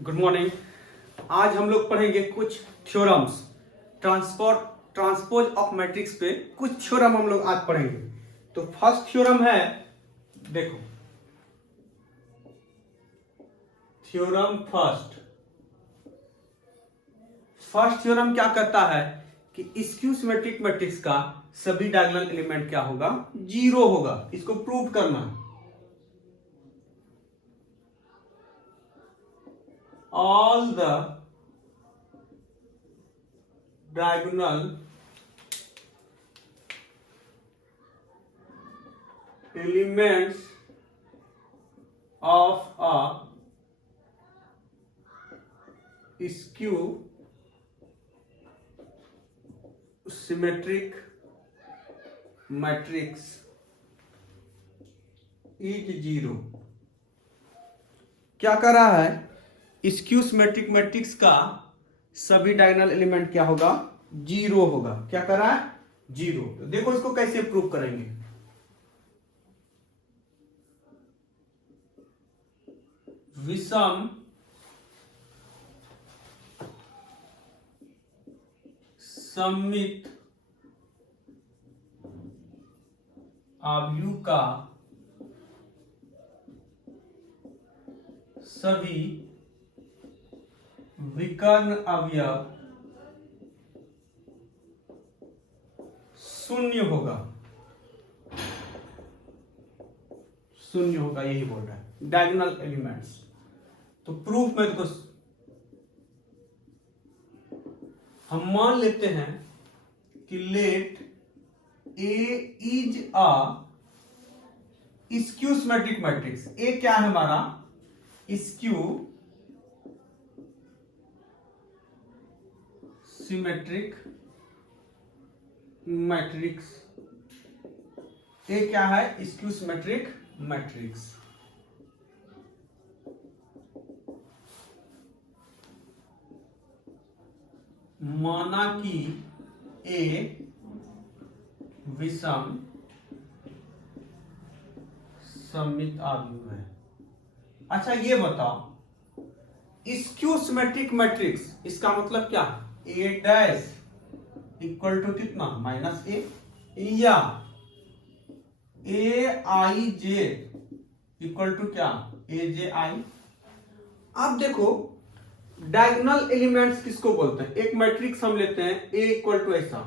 Good morning. आज हम लोग पढ़ेंगे कुछ थ्योरम्स ट्रांसपोज ऑफ मैट्रिक्स पे कुछ थ्योरम हम लोग आज पढ़ेंगे। तो फर्स्ट थ्योरम है, देखो थ्योरम फर्स्ट थ्योरम क्या कहता है कि स्क्यू सिमेट्रिक मैट्रिक्स का सभी डायगोनल एलिमेंट क्या होगा, जीरो होगा। इसको प्रूव करना है। All the diagonal elements of a skew symmetric matrix is zero। क्या कर रहा है, स्क्यू सिमेट्रिक मैट्रिक्स का सभी डायगोनल एलिमेंट क्या होगा, जीरो होगा। क्या कर रहा है, जीरो। तो देखो इसको कैसे प्रूव करेंगे। विषम सममित आव्यूह का सभी विकर्ण अवयव शून्य होगा। शून्य होगा, यही बोल रहा है डायगोनल एलिमेंट्स। तो प्रूफ में देखो, हम मान लेते हैं कि let A is a skew symmetric matrix. A क्या है हमारा, स्क्यू सिमेट्रिक मैट्रिक्स। ये क्या है, स्क्यू सिमेट्रिक मैट्रिक्स। माना कि ए विषम सममित आव्यूह है। अच्छा ये बताओ, स्क्यू सिमेट्रिक मैट्रिक्स इसका मतलब क्या है, ए डैश इक्वल टू कितना, माइनस ए, या ए आई जे इक्वल टू क्या, ए जे आई। अब देखो डायगोनल एलिमेंट्स किसको बोलते हैं। एक मैट्रिक्स हम लेते हैं ए इक्वल टू ऐसा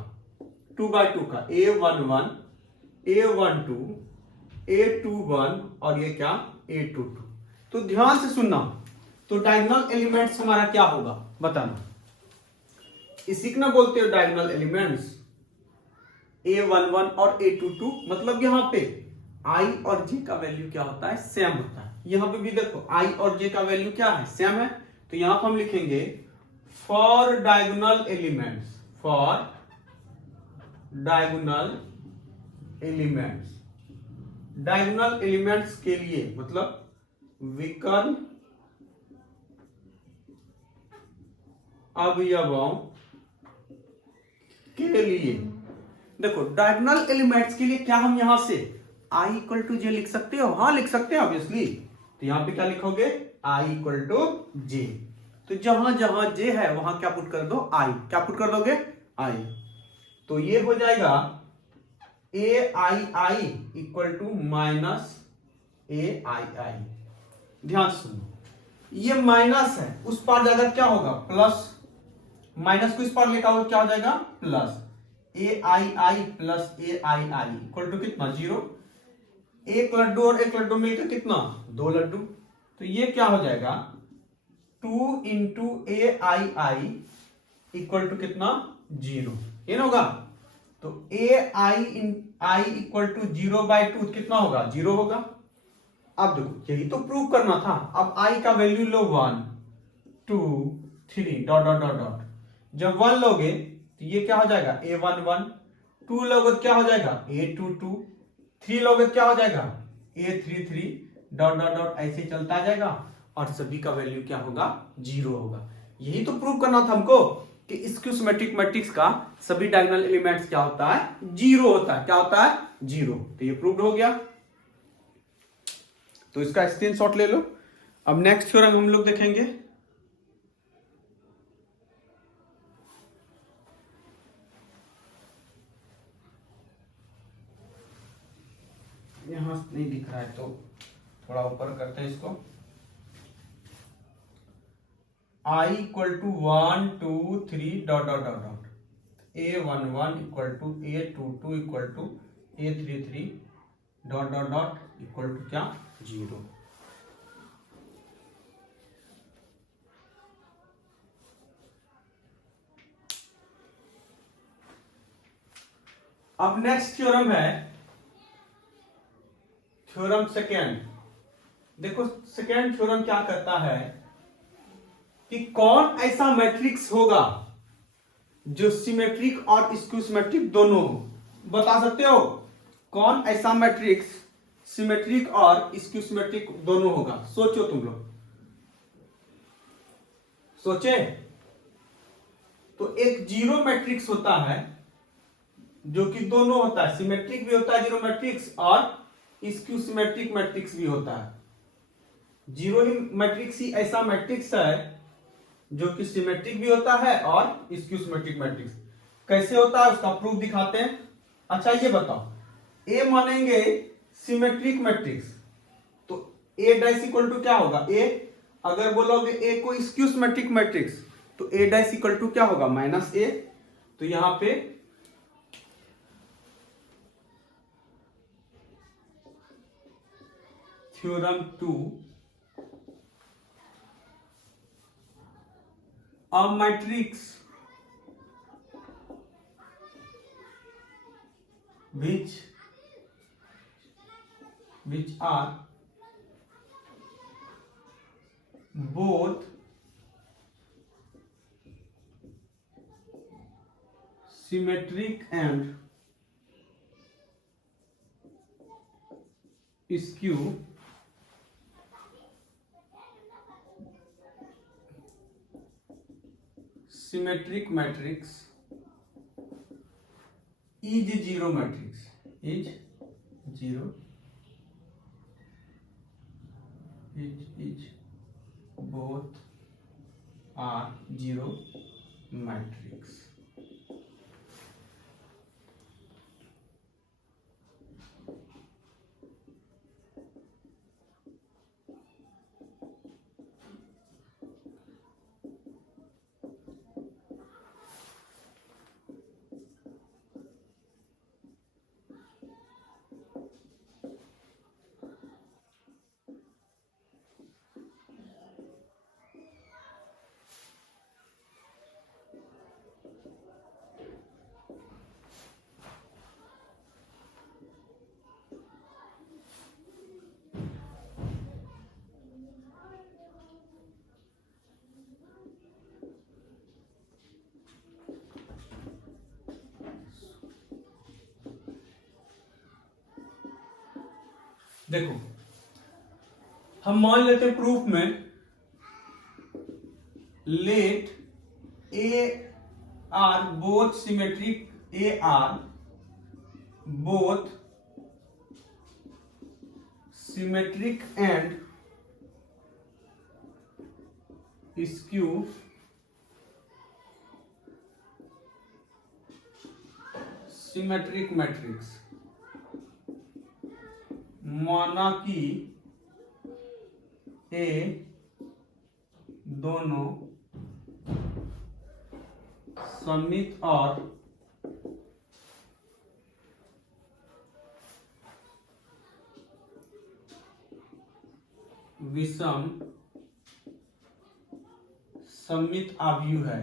2x2 का, A11 A12 A21 और ये क्या, A22। तो ध्यान से सुनना। तो डायगोनल एलिमेंट्स हमारा क्या होगा बताना। इसी को ना बोलते हो डायगोनल एलिमेंट्स, A11 और A22। मतलब यहां पे I और J का वैल्यू क्या होता है, सेम होता है। यहां पे भी देखो I और J का वैल्यू क्या है, सेम है। तो यहां पर हम लिखेंगे for diagonal elements, for diagonal elements. Diagonal elements के लिए मतलब विकर्ण अवयवों के लिए। देखो डायगोनल एलिमेंट्स के लिए क्या हम यहां से I इक्वल टू जे लिख सकते हो, हाँ लिख सकते हैं ऑब्वियसली। तो यहां पे क्या लिखोगे, I इक्वल टू जे। तो जहां जहां जे है वहां क्या पुट कर दो, I। क्या पुट कर दोगे, I। तो ये हो जाएगा ए I I equal to minus A I आई। ध्यान सुनो, ये माइनस है, उस पार जाकर क्या होगा, प्लस। माइनस को इस पार लेकर आओ क्या हो जाएगा, plus. A I I plus A I I equal to कितना, जीरो। एक लड्डू और एक लड्डू मिलकर कितना, दो लड्डू। तो ये क्या हो जाएगा, 2 into A I I equal to कितना, जीरो। ये ना होगा। तो ए आई इक्वल टू 0/2 कितना होगा, जीरो होगा। अब देखो यही तो प्रूव करना था। अब आई का वैल्यू लो 1 2 3 डॉट डॉट डॉट डॉट। जब 1 लोगे तो ये क्या हो जाएगा, A11। 2 लोगे तो क्या हो जाएगा, A22। 3 लोगे तो क्या हो जाएगा, A33 डॉट डॉट डॉट। ऐसे चलता जाएगा और सभी का वैल्यू क्या होगा, जीरो होगा। यही तो प्रूव करना था हमको कि स्क्यू सिमेट्रिक मैट्रिक्स का सभी डायगोनल एलिमेंट्स क्या होता है, जीरो होता है। क्या होता है, जीरो। तो ये प्रूव हो गया। तो इसका स्क्रीनशॉट ले लो। अब नेक्स्ट थ्योरम हम लोग देखेंगे। यहां नहीं दिख रहा है तो थोड़ा ऊपर करते हैं इसको। I equal to 1 2 3 dot dot dot dot A11 equal to A22 equal to A33 dot dot dot equal to क्या 0। अब नेक्स्ट थ्योरम है थ्योरम सेकेंड। देखो सेकेंड थ्योरम क्या करता है कि कौन ऐसा मैट्रिक्स होगा जो सिमेट्रिक और स्क्यू सिमेट्रिक दोनों हो। बता सकते हो कौन ऐसा मैट्रिक्स सिमेट्रिक और स्क्यू सिमेट्रिक दोनों होगा? सोचो तुम लोग, सोचे। तो एक जीरो मैट्रिक्स होता है जो कि दोनों होता है, सिमेट्रिक भी होता है जीरो मैट्रिक्स और स्क्यू सिमेट्रिक मैट्रिक्स भी होता है। जीरो ही मैट्रिक्स ही ऐसा मैट्रिक्स है जो कि सिमेट्रिक भी होता है और स्क्यू सिमेट्रिक मैट्रिक्स। कैसे होता है उसका प्रूफ दिखाते हैं। अच्छा ये बताओ, ए मानेंगे सिमेट्रिक मैट्रिक्स तो ए डैश इक्वल टू क्या होगा? ए अगर बोलोगे ए को स्क्यू सिमेट्रिक मैट्रिक्स तो ए डैश इक्वल टू क्या होगा? माइनस ए। तो यहां पे theorem 2, a matrix which are both symmetric and skew symmetric matrix is zero matrix, is zero, is both are zero matrix। देखो हम मान लेते हैं प्रूफ में let A are both symmetric, A are both symmetric and skew symmetric matrix. माना कि ए दोनों सममित और विषम सममित आव्यूह है।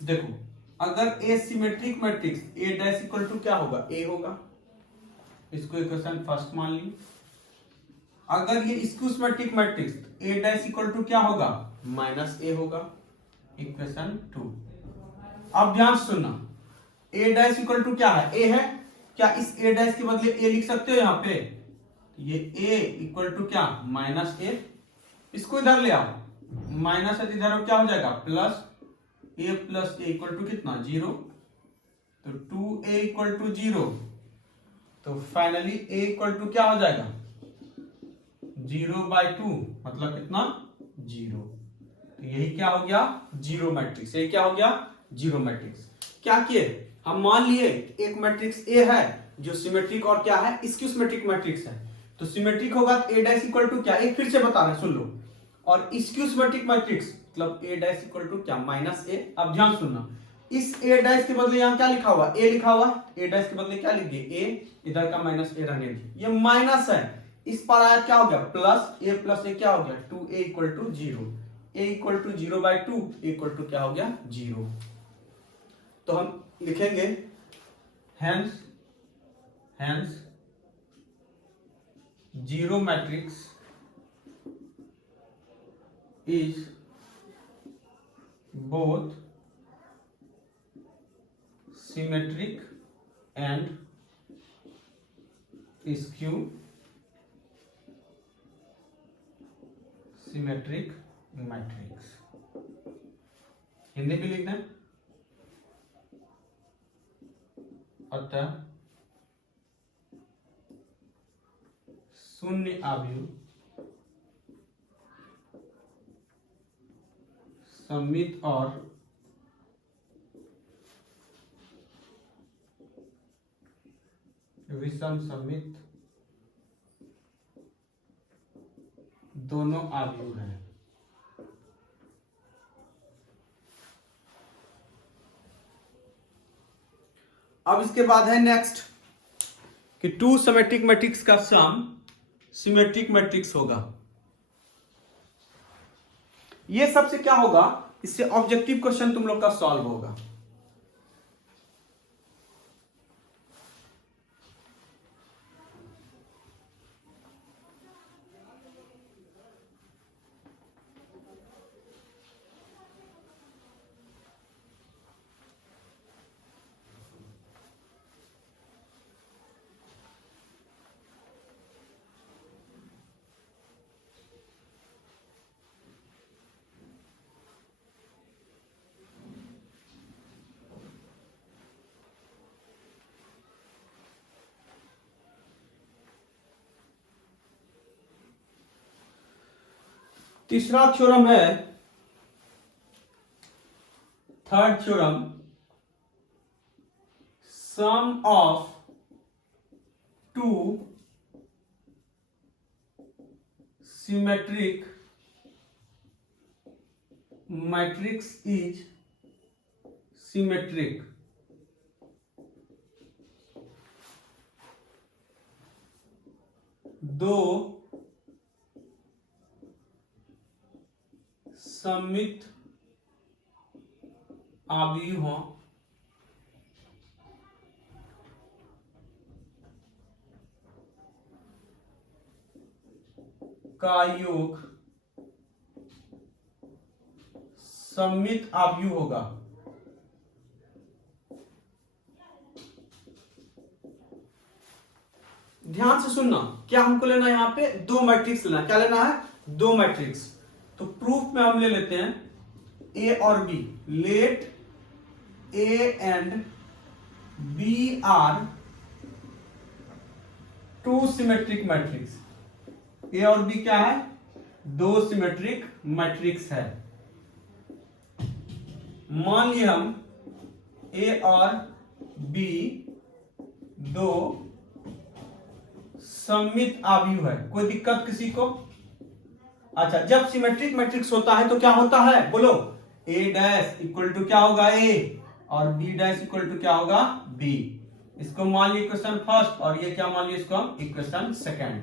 देखो अगर A symmetric matrix A dash equal to क्या होगा? ए होगा। इसको इक्वेशन फर्स्ट मान ली। अगर ये skew symmetric matrix A dash equal to क्या होगा? माइनस ए होगा। इक्वेशन 2। अब ध्यान से सुनना, ए डैश इक्वल टू क्या है? ए है। क्या इस ए डैश के बदले ए लिख सकते हो? यहां पे ये ए इक्वल टू क्या? माइनस ए। इसको इधर ले आओ, माइनस है इधर क्या हो जाएगा? Plus A plus A equal to कितना? 0। तो 2a इक्वल टू 0। तो फाइनली a इक्वल टू क्या हो जाएगा? 0/2 मतलब कितना? 0। तो यही क्या हो गया? Zero matrix. ये क्या हो गया? Zero matrix. क्या किए अब मान लिए एक मैट्रिक्स ए है जो सिमेट्रिक और क्या है, स्क्यू सिमेट्रिक मैट्रिक्स है, तो सिमेट्रिक होगा तो ए डैश इक्वल टू क्या, एक फिर से बता रहे सुन लो, और स्क्यू सिमेट्रिक मैट्रिक्स मतलब ए डैश इक्वल टू क्या, माइनस ए। अब ध्यान सुनना, इस ए डैश के बदले यहाँ क्या लिखा हुआ, ए लिखा हुआ, ए डैश के बदले क्या लिख दिए, ए, इधर का माइनस ए रहने दिए, ये माइनस है, इस पर आया क्या हो गया प्लस ए क्या हो गया 2a equal to 0, a equal to 0/2 equal to क्या हो गया 0। तो हम लिखेंगे hence zero matrix is both symmetric and skew symmetric matrix। Hindi भी लिखना है। अतः शून्य आव्यूह सममित और विषम सममित दोनों आव्यूह हैं। अब इसके बाद है नेक्स्ट कि टू सिमेट्रिक मैट्रिक्स का सम सिमेट्रिक मैट्रिक्स होगा। ये सबसे क्या होगा, इससे ऑब्जेक्टिव क्वेश्चन तुम लोग का सॉल्व होगा। तीसरा थ्योरम है, third theorem, sum of two symmetric matrix is symmetric. दो सममित आव्यूहों का योग सममित आव्यूह होगा। ध्यान से सुनना, क्या हमको लेना है, यहां पे दो मैट्रिक्स लेना, क्या लेना है, दो मैट्रिक्स। तो प्रूफ में हम ले लेते हैं ए और B, let A and B are two symmetric matrix. A और बी क्या है, दो सिमेट्रिक मैट्रिक्स है। मान लिया हम ए और बी दो सममित आव्यूह है, कोई दिक्कत किसी को? अच्छा, जब सिमेट्रिक मैट्रिक्स होता है तो क्या होता है, बोलो, ए डैश इक्वल टू क्या होगा ए, और बी डैश इक्वल टू क्या होगा बी। इसको मान लिया इक्वेशन फर्स्ट, और ये क्या मान लिया, इसको हम इक्वेशन सेकेंड।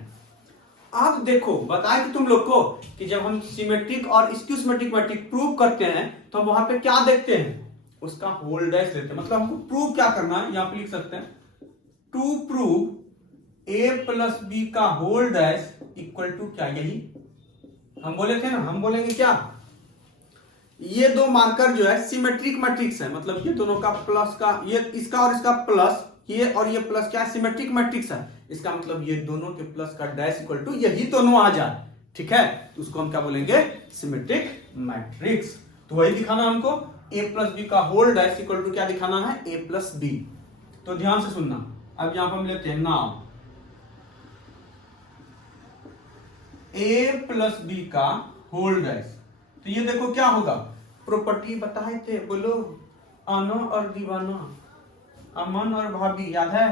अब देखो, बताए कि तुम लोग को कि जब हम सिमेट्रिक और स्क्यू सिमेट्रिक मैट्रिक्स प्रूव करते हैं तो हम वहां पे क्या देखते हैं, उसका होल डैश लेते हैं। मतलब हमको प्रूव क्या करना है, यहां पे लिख सकते हैं, to prove A plus B का होल डैश इक्वल टू क्या, यही हम बोले थे ना, हम बोलेंगे क्या, ये दो मार्कर जो है सिमेट्रिक मैट्रिक्स है, मतलब ये दोनों का प्लस का, ये इसका और इसका प्लस, ये और ये प्लस क्या है, सिमेट्रिक मैट्रिक्स है। इसका मतलब ये दोनों के प्लस का डैश इक्वल टू यही दोनों आ जाए, ठीक है, तो उसको हम क्या बोलेंगे, सिमेट्रिक मैट्रिक्स। तो वही दिखाना हमको, ए प्लस बी का होल डैश इक्वल टू क्या दिखाना है, ए प्लस बी। तो ध्यान से सुनना, अब यहां पर हम लेते हैं नाउ ए प्लस बी का होल डैश। तो ये देखो क्या होगा, प्रॉपर्टी बताए थे, बोलो आना और दीवाना, अमन और भाभी याद है,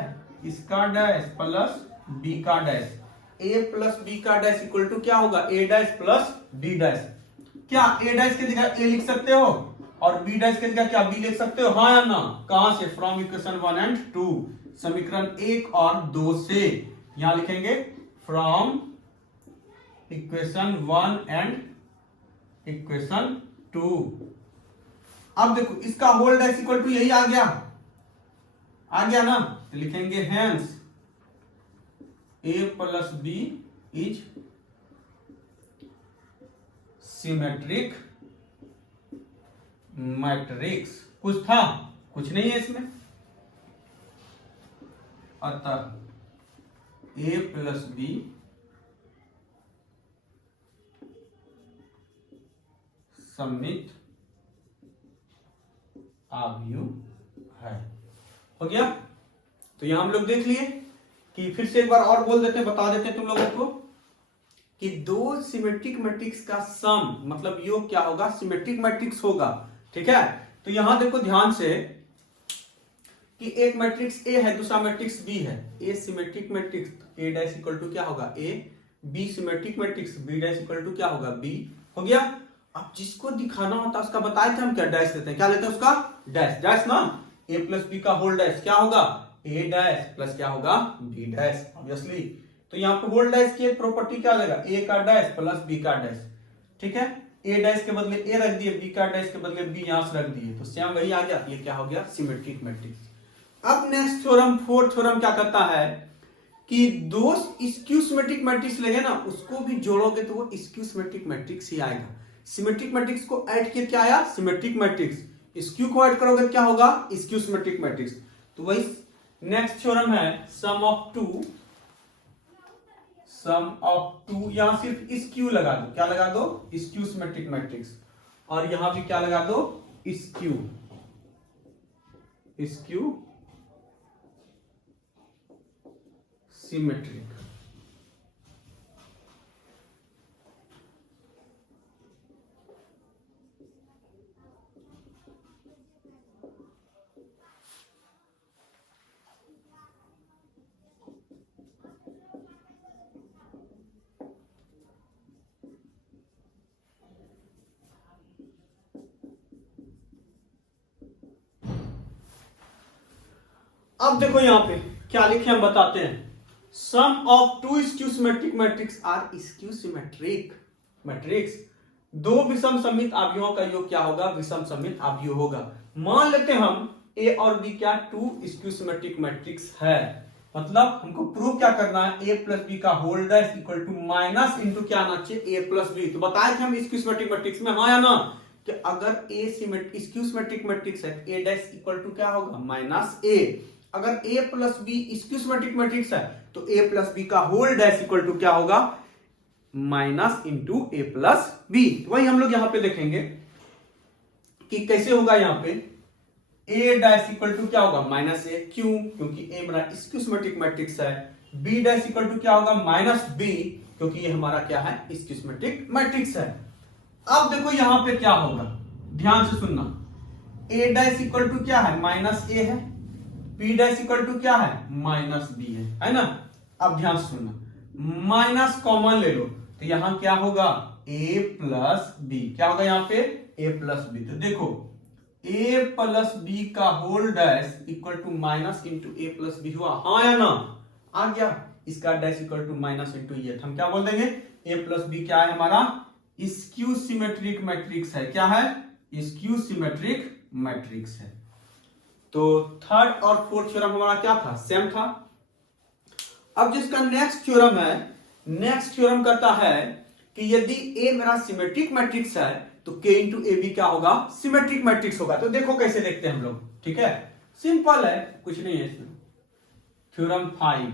इसका डैश प्लस बी का डैश, ए प्लस बी का डैश इक्वल टू क्या होगा, ए डैश प्लस बी डैश। क्या ए डैश की जगह ए लिख सकते हो और बी डैश की जगह क्या बी लिख सकते हो, हाँ या ना? कहां से? फ्रॉम इक्वेशन 1 एंड 2, समीकरण 1 और 2 से। यहां लिखेंगे फ्रॉम इक्वेशन 1 एंड इक्वेशन 2। अब देखो इसका होल डैश इक्वल टू यही आ गया ना, तो लिखेंगे hence A plus B is symmetric matrix. कुछ था? कुछ नहीं है इसमें। अतः ए प्लस बी सममित आव्यूह है। हो गया? तो यहां हम लोग देख लिए कि फिर से एक बार और बोल देते हैं, बता देते हैं तुम लोगों को कि दो सिमेट्रिक मैट्रिक्स का सम मतलब योग क्या होगा, सिमेट्रिक मैट्रिक्स होगा। ठीक है? तो यहां देखो ध्यान से कि एक मैट्रिक्स ए है, दूसरा मैट्रिक्स बी है। A symmetric matrix A dash equal to क्या होगा, A. B symmetric matrix B dash equal to क्या होगा, बी। हो गया? अब जिसको दिखाना होता है उसका बताए थे हम क्या डैश देते हैं, क्या लेते हैं उसका डैश। डैश ना, ए प्लस बी का होल डैश क्या होगा, ए डैश प्लस क्या होगा, बी डैश ऑब्वियसली। तो यहाँ पे होल डैश की प्रॉपर्टी क्या देगा, ए का डैश प्लस बी का डैश। ठीक है? ए डैश के बदले ए रख दिए, बी का डैश के बदले बी यहां से रख दिए, तो सेम वही आ गया। ये क्या हो गया, सिमेट्रिक मैट्रिक्स। अब नेक्स्ट थ्योरम, फोर्थ थ्योरम क्या कहता है कि दो स्क्यू सिमेट्रिक मैट्रिक्स लेंगे ना, उसको भी जोड़ोगे तो वो स्क्यू सिमेट्रिक मैट्रिक्स ही आएगा। सिमेट्रिक मैट्रिक्स को ऐड किया क्या आया, सिमेट्रिक मैट्रिक्स। स्क्यू को ऐड करोगे क्या होगा, स्क्यू सिमेट्रिक मैट्रिक्स। तो वही नेक्स्ट थ्योरम है सम ऑफ टू, यहां सिर्फ स्क्यू लगा दो, क्या लगा दो, स्क्यू सिमेट्रिक मैट्रिक्स। और यहां भी क्या लगा दो, स्क्यू सिमेट्रिक। अब देखो यहां पे क्या लिखे हम बताते हैं, sum of two skew symmetric matrix are skew symmetric matrix. दो विषम सममित आव्यूहों का योग क्या होगा, विषम सममित आव्यूह होगा। मान लेते हैं हम ए और बी क्या टू स्क्यू सिमेट्रिक मैट्रिक्स है, मतलब हमको प्रूव क्या करना है, ए प्लस बी का whole dash equal to minus into क्या आना चाहिए, ए प्लस बी। तो बताए थे हम स्क्यू सिमेट्रिक मैट्रिक्स में, हाँ या ना, कि अगर ए स्क्यू सिमेट्रिक मैट्रिक्स है, ए डैश इक्वल टू क्या होगा, माइनस ए। अगर a plus B skew symmetric matrix है तो a प्लस बी का होल डैश इक्वल टू क्या होगा, minus into A plus B. वही हम लोग यहां पे देखेंगे कि कैसे होगा। यहां पे a डैश इक्वल टू क्या होगा, माइनस ए। क्यों? क्योंकि a हमारा स्क्यू सिमेट्रिक मैट्रिक्स है। b डैश इक्वल टू क्या होगा, माइनस b, क्योंकि ये हमारा क्या है, स्क्यू सिमेट्रिक मैट्रिक्स है। अब देखो यहां पे क्या होगा, ध्यान से सुनना। a डैश इक्वल टू क्या है, माइनस ए है। बी डैश इक्वल टू क्या है, माइनस बी है ना। अब ध्यान से सुनना, माइनस कॉमन ले लो तो यहां क्या होगा, a प्लस बी। क्या होगा यहां पे, a प्लस बी। तो देखो a प्लस बी का whole dash equal to minus into A plus B हुआ, हाँ या ना, आ गया। इसका dash equal to minus into ये, हम क्या बोल देंगे, a प्लस बी क्या है हमारा, स्क्यू सिमेट्रिक मैट्रिक्स है। क्या है, स्क्यू सिमेट्रिक मैट्रिक्स है। तो थर्ड और फोर्थ थ्योरम हमारा क्या था, सेम था। अब जिसका नेक्स्ट थ्योरम है, नेक्स्ट थ्योरम कहता है कि यदि ए मेरा सिमेट्रिक मैट्रिक्स है तो k इंटू ए बी क्या होगा, सिमेट्रिक मैट्रिक्स होगा। तो देखो कैसे देखते हैं हम लोग, ठीक है, सिंपल है, कुछ नहीं है इसमें। थ्योरम 5,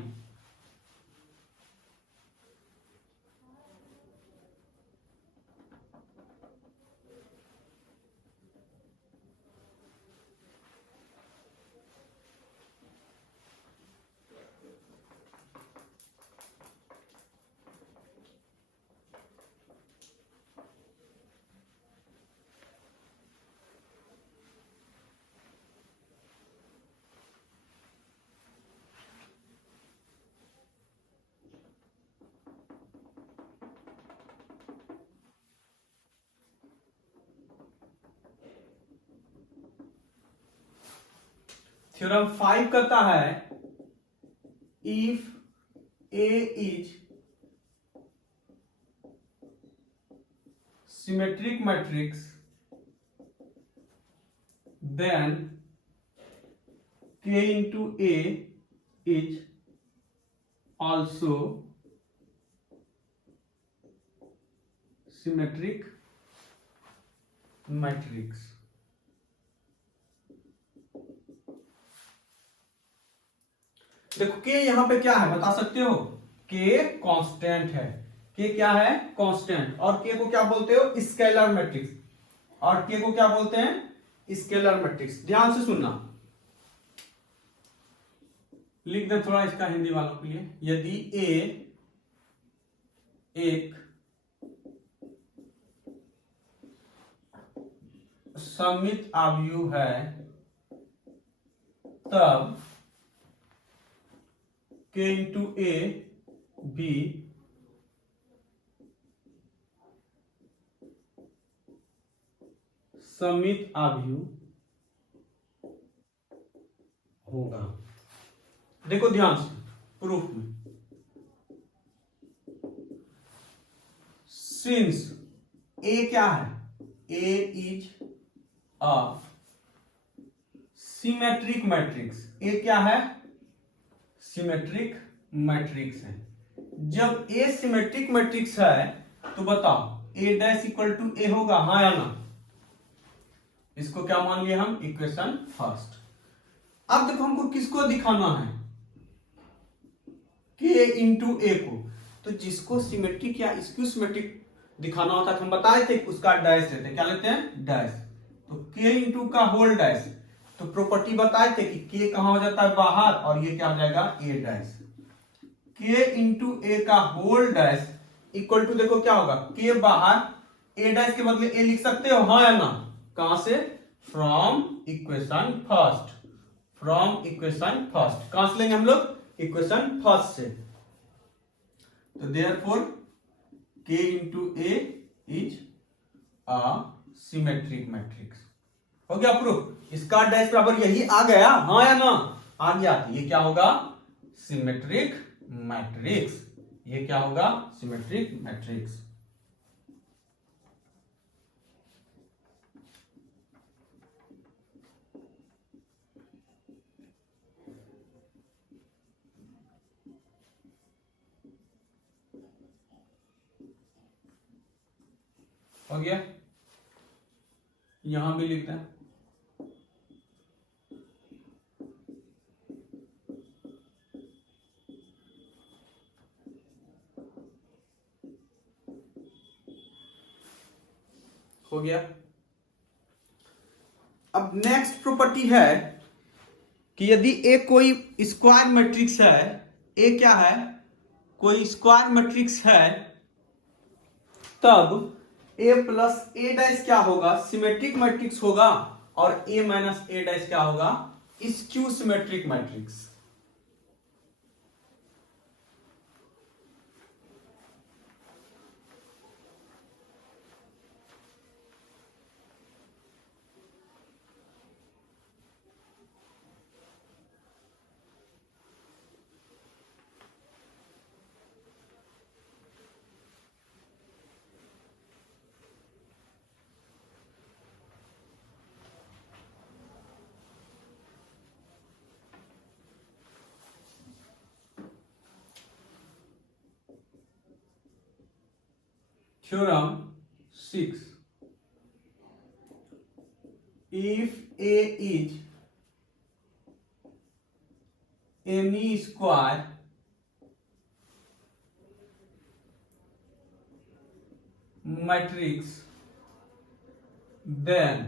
थ्योरम 5 कहता है if A is symmetric matrix then K into A is also symmetric matrix. देखो K यहां पे क्या है बता सकते हो? K कांस्टेंट है। K क्या है? कांस्टेंट। और K को क्या बोलते हो? Scalar matrix. और K को क्या बोलते हैं? Scalar matrix. ध्यान से सुनना, लिख दे थोड़ा इसका हिंदी वालों के लिए। यदि A एक सममित आव्यूह है तब K इंटू A भी सममित आव्यूह होगा। देखो ध्यान से प्रूफ में, सिंस ए क्या है? ए is a symmetric matrix. A क्या है? सिमेट्रिक मैट्रिक्स है। जब ए सिमेट्रिक मैट्रिक्स है तो बताओ ए डैश इक्वल टू ए होगा, हाँ या ना? इसको क्या मान लिया हम? Equation first. अब देखो हमको किसको दिखाना है? के इंटू ए को। तो जिसको सिमेट्रिक या स्क्यू सिमेट्रिक दिखाना होता है हम बताए थे उसका डैश लेते हैं। क्या लेते हैं? डैश। तो के इंटू का होल डैश। तो प्रॉपर्टी बताए थे कि के कहां हो जाता है? बाहर। और ये क्या हो जाएगा? ए डैश। के इंटू ए का होल डैश इक्वल टू, देखो क्या होगा? के बाहर, ए डैश के बदले ए लिख सकते हो, हाँ या ना? कहां से? From equation first. From equation first. कहां से लेंगे हम लोग? इक्वेशन फर्स्ट से। तो therefore K into A is a symmetric matrix. हो गया प्रूफ? इसका डैश बराबर यही आ गया, हाँ या ना? आ गया। तो ये क्या होगा? Symmetric matrix. ये क्या होगा? Symmetric matrix. हो गया? यहां भी लिखते हैं। हो गया? अब नेक्स्ट प्रॉपर्टी है कि यदि ए कोई स्क्वायर मैट्रिक्स है, ए क्या है? कोई स्क्वायर मैट्रिक्स है, तब ए प्लस ए डैश क्या होगा? सिमेट्रिक मैट्रिक्स होगा। और ए माइनस ए डैश क्या होगा? Skew symmetric matrix. Theorem 6. If A is any square matrix, then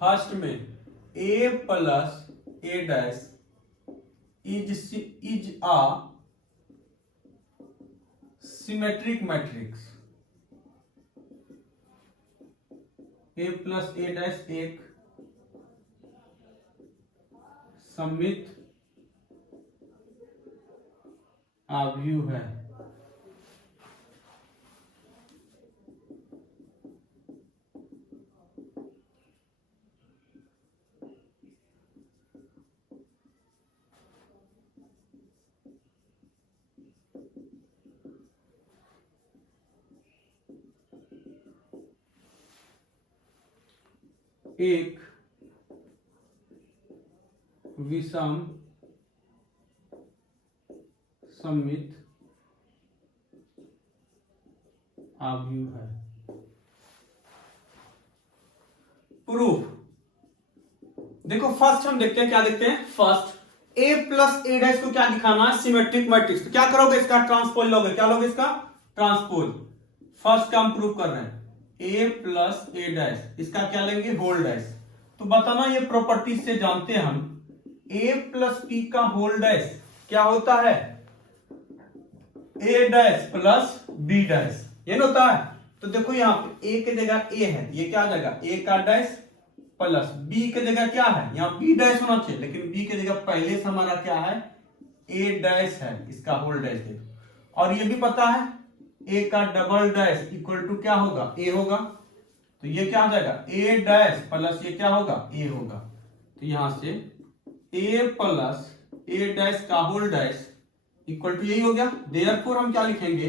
first में a plus a dash is a symmetric matrix. a plus a dash एक सममित आव्यूह है। एक विषम सममित आव्यूह है। प्रूफ देखो, फर्स्ट हम देखते हैं, क्या देखते हैं, first A plus A dash को क्या दिखाना है, सिमेट्रिक मैट्रिक्स। तो क्या करोगे, इसका ट्रांसपोज लोगे, क्या लोगे, इसका ट्रांसपोज। फर्स्ट का हम प्रूफ कर रहे हैं, ए प्लस ए डैश, इसका क्या लेंगे, होल डैश। तो बताना, ये प्रॉपर्टी से जानते हैं हम, ए प्लस पी का होल डैश क्या होता है, ए डैश प्लस बी डैश, ये होता है। तो देखो यहाँ पे ए की जगह ए है, ये क्या आ जाएगा, ए का डैश प्लस बी की जगह क्या है, यहाँ बी डैश होना चाहिए, लेकिन बी की जगह पहले से हमारा क्या है, ए डैश है, इसका होल डैश है। और ये भी पता है ए का डबल डैश इक्वल टू क्या होगा, ए होगा। तो ये क्या आ जाएगा, ए डैश प्लस ये क्या होगा, ए होगा। तो यहां से ए प्लस ए डैश का होल डैश इक्वल टू यही हो गया। देयरफॉर हम क्या लिखेंगे,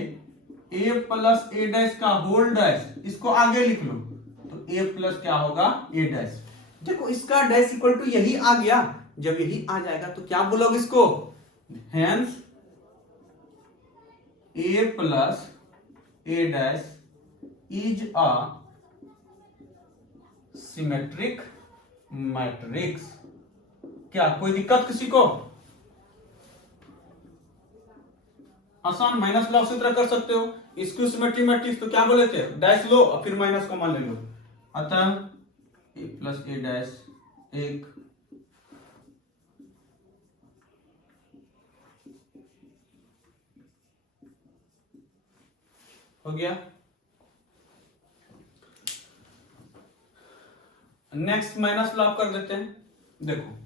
ए प्लस ए डैश का होल डैश, इसको आगे लिख लो, तो ए प्लस क्या होगा, ए डैश। देखो इसका डैश इक्वल टू यही आ गया, जब यही आ जाएगा तो क्या बोलोगे इसको, hence A plus A dash is a symmetric matrix. क्या कोई दिक्कत किसी को, आसान, माइनस लॉ से तरह कर सकते हो। इसको सिमेट्रिक मैट्रिक्स तो क्या बोले थे, डैश लो और फिर माइनस को मान ले लो। अतः ए प्लस ए डैश एक हो गया। नेक्स्ट माइनस लॉ कर देते हैं। देखो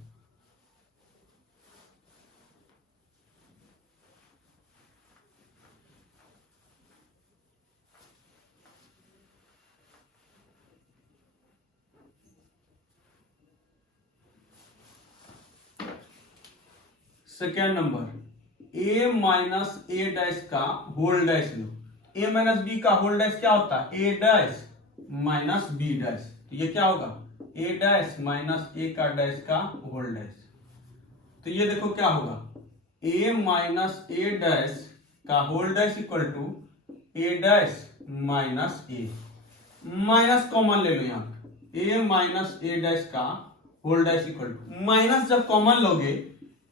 second number, a minus A dash का होल डैश लो। a माइनस बी का होल डैश क्या होता है, a dash minus B dash. तो ये क्या होगा, a डैश माइनस ए का डैश का होल डैश। तो ये देखो क्या होगा, a माइनस ए डैश का whole dash equal to a dash minus A, minus common ले लो यहाँ पे, a माइनस ए डैश का whole dash equal to, minus जब कॉमन लोगे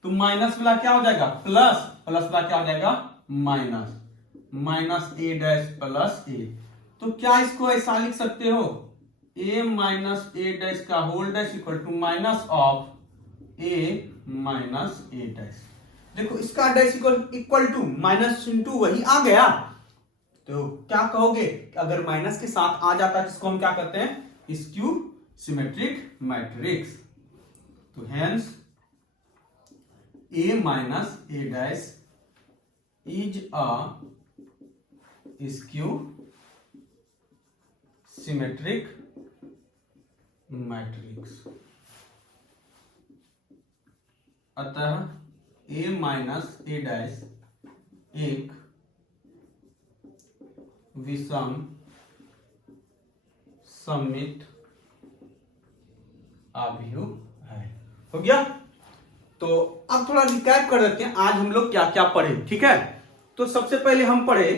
तो माइनस वाला क्या हो जाएगा प्लस, प्लस वाला क्या हो जाएगा minus, minus A dash plus A. तो क्या इसको ऐसा लिख सकते हो, ए माइनस ए डैश का whole dash equal to minus of A minus A dash. देखो इसका dash equal to minus into वही आ गया। तो क्या कहोगे, अगर माइनस के साथ आ जाता है इसको हम क्या करते हैं, स्क्यू सिमेट्रिक मैट्रिक्स। तो hence a minus a dash is a skew symmetric matrix। अतः a माइनस a डैश एक विषम सममित आव्यूह है। हो गया। तो अब थोड़ा रिकैप कर देते हैं आज हम लोग क्या क्या पढ़े, ठीक है। तो सबसे पहले हम पढ़े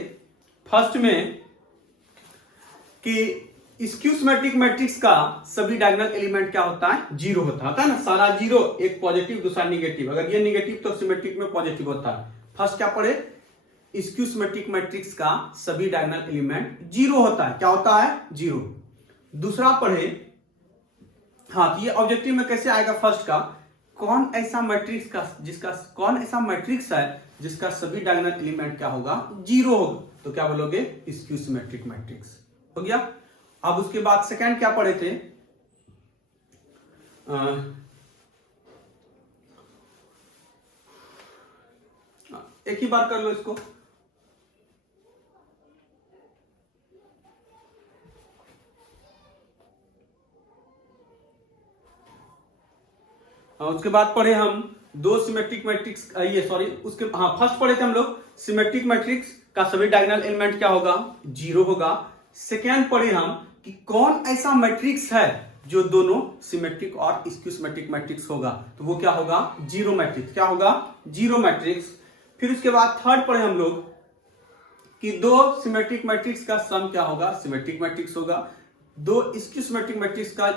फर्स्ट में कि स्क्यू सिमेट्रिक मैट्रिक्स का सभी डायगोनल एलिमेंट क्या होता है, जीरो होता है ना, सारा जीरो, एक पॉजिटिव दूसरा निगेटिव, अगर ये निगेटिव तो सिमेट्रिक में पॉजिटिव होता है। फर्स्ट क्या पढ़े, स्क्यू सिमेट्रिक मैट्रिक्स का सभी डायगोनल एलिमेंट जीरो होता है, क्या होता है, जीरो। दूसरा पढ़े, हाँ, तो ये ऑब्जेक्टिव में कैसे आएगा, फर्स्ट का कौन ऐसा मैट्रिक्स का जिसका, कौन ऐसा मैट्रिक्स है जिसका सभी डायगोनल एलिमेंट क्या होगा, जीरो होगा, तो क्या बोलोगे, स्क्यू सिमेट्रिक मैट्रिक्स। हो गया। अब उसके बाद सेकंड क्या पढ़े थे, एक ही बार कर लो इसको। उसके बाद पढ़े हम दो सिमेट्रिक मैट्रिक्स, ये सॉरी उसके फर्स्ट पढ़े थे हम लोग सिमेट्रिक मैट्रिक्स का सभी डायगोनल एलिमेंट क्या होगा, 0 होगा। सेकेंड पढ़े हम कि कौन ऐसा मैट्रिक्स है जो दोनों सिमेट्रिक और स्क्यू सिमेट्रिक मैट्रिक्स होगा, तो वो क्या होगा, 0 मैट्रिक्स। क्या होगा, 0 मैट्रिक्स। फिर उसके बाद थर्ड पढ़े हम लोग कि दो सिमेट्रिक मैट्रिक्स का सम क्या होगा, सिमेट्रिक मैट्रिक्स होगा। दो स्क्यू सिमेट्रिक मैट्रिक्स का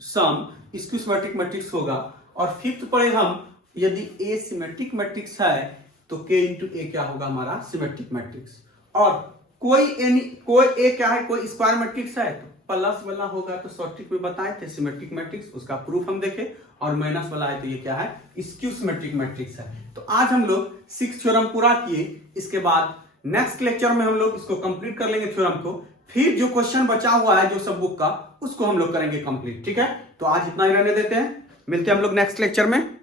सम स्क्यू सिमेट्रिक मैट्रिक्स होगा। और फिफ्थ पढ़े हम यदि ए सिमेट्रिक मैट्रिक्स है तो k इंटू ए क्या होगा, हमारा सिमेट्रिक मैट्रिक्स। और कोई ए क्या है, कोई स्क्वायर मैट्रिक्स है तो प्लस वाला होगा, तो शॉर्ट ट्रिक में बताए थे सिमेट्रिक मैट्रिक्स, उसका प्रूफ हम देखे। और माइनस वाला है तो ये क्या है, स्क्यू सिमेट्रिक मैट्रिक्स है। तो आज हम लोग 6 थ्योरम पूरा किए। इसके बाद नेक्स्ट लेक्चर में हम लोग इसको कंप्लीट कर लेंगे थ्योरम को। फिर जो क्वेश्चन बचा हुआ है जो सब बुक का, उसको हम लोग करेंगे कंप्लीट। ठीक है, तो आज इतना ही रहने देते हैं, मिलते हैं हम लोग नेक्स्ट लेक्चर में।